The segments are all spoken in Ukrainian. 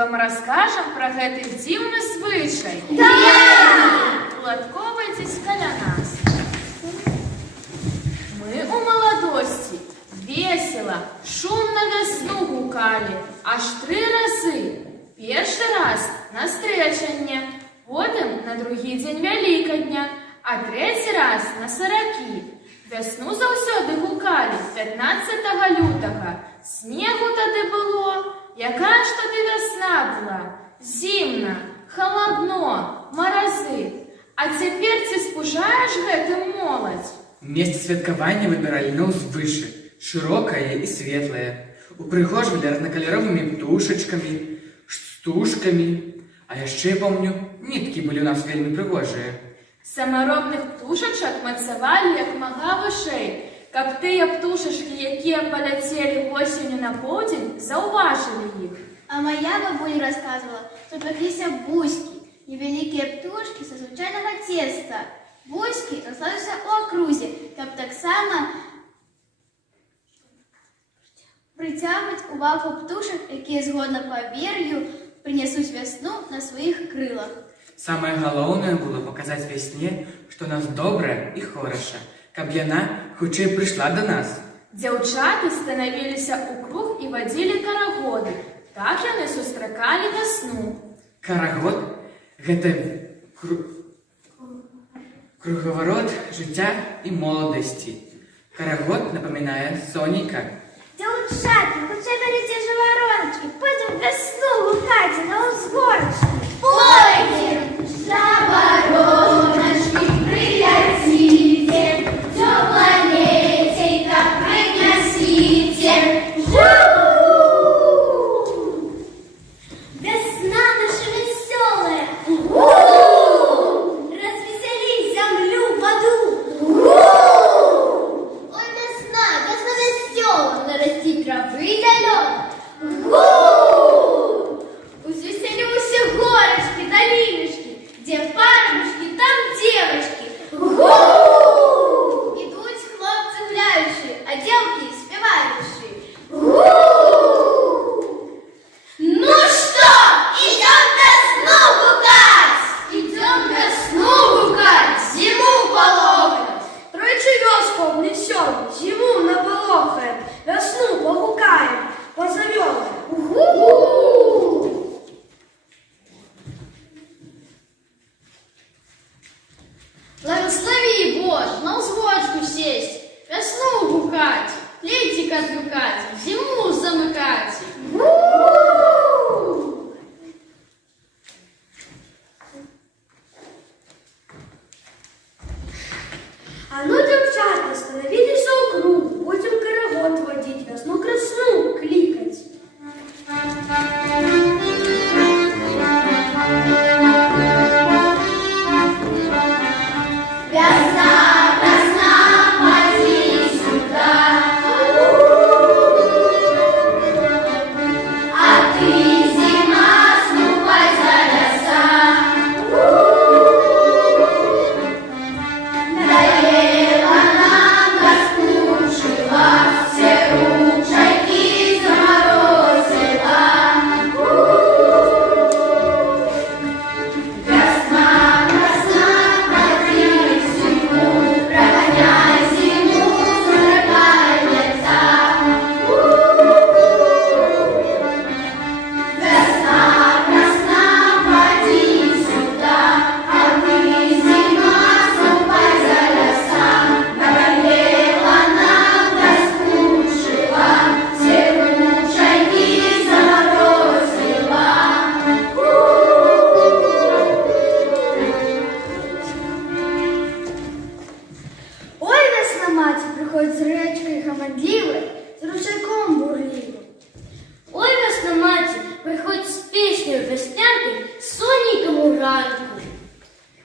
вам расскажем про гэты дзіўны звычай. Да! Уладкоўвайцеся каля нас. Мы у маладосці весела, шумна вясну гукалі, аж 3 разы. Першы раз на стречанне, потым на другі дзень Вялікадня, а 3-й раз на саракі. Вясну заўсёды гукалі 15 лютага. Снегу тады было. Якая ж тады вясна была? Зімна, халадно, маразы. А цяпер ці спужаеш гэтым моладзь? Месце святкавання выбіралі на ўзвышы, шырокае і светлае. Упрыгожвалі разнакаляровымі птушачкамі, стужкамі. А яшчэ, помню, ніткі былі ў нас вельмі прыгожыя. Самаробных птушачак мацавалі як мага вышэй, каб тыя птушачкі, якія паляцелі восенню на поўдзень, заўважылі іх. А моя бабуля рассказывала, что пеклися буськи, невеликие птушки со звычайного теста. Буськи расслаюцца у акрузе, каб таксама прыцягваць увагу птушак, якія згодна павер'ю прынясуць вясну на сваіх крылах. Самае галоўнае было паказаць вясне, што нас добра і хораша, каб яна хутчэй прыйшла да нас. Дзяўчаты станавіліся ў круг і вадзілі карагоды. Так яны сустракалі вясну. Карагод – гэта кругаварот жыцця і моладасці. Карагод напамінае сонейка. Дзяўчаты, хутчэй бярыце жавароначкі, пойдзем вясну гукайце на ўзгорачку. Пойдем, жавароначкі, прыляціце, цёпланецейка прынясіце. Весна наша веселая, развесели землю, воду. Ой, весна веселая, нарасти травы зелёной. Узвеселюся горочки, долиночки, где парнушки, там девочки. Идут хлопцы гуляющие, а девки спевающие. Ну что, идем весну гукать! Идем весну гукать, зиму полохать. Тройчы вёску обнесем, зиму наполохаем, весну погукаем, позовем. Благослови, Боже, на узгорочку сесть, весну гукать, летик отгукать, зиму замыкать. А ну, девчата, становились у круг, будем карагод водить, весну красну кликать.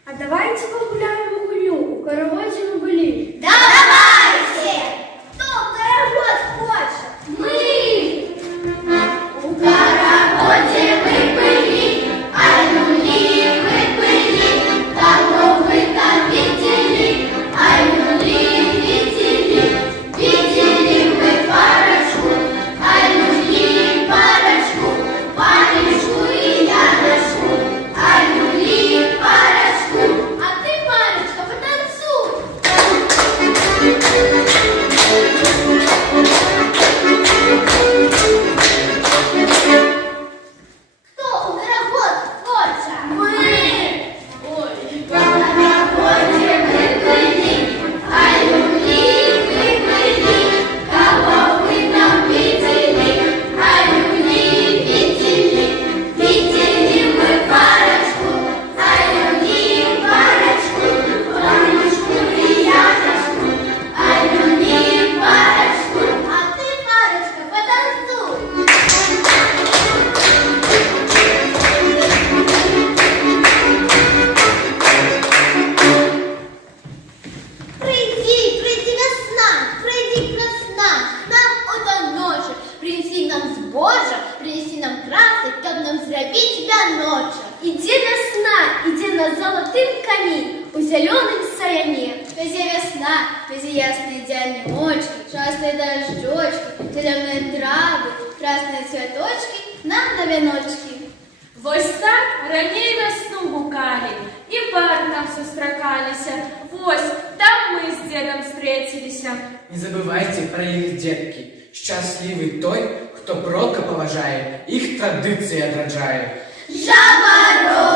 А давайте погуляем в углю, у каравозе мы были. Давайте! Кто каравод хочет? Мы! У караводе мы были, а люли мы были, давно вы там видели, а люли видели, видели мы. ясные денечки, частые дождечки, зеленые травы, красные цветочки нам на веночки. Вось так раней весну гукали, и пар нам сустракалися. Вось, там мы с дедом встретилися. Не забывайте про их детки. Счастливый той, кто бродко поважает, их традиции отражает. Жаворонок!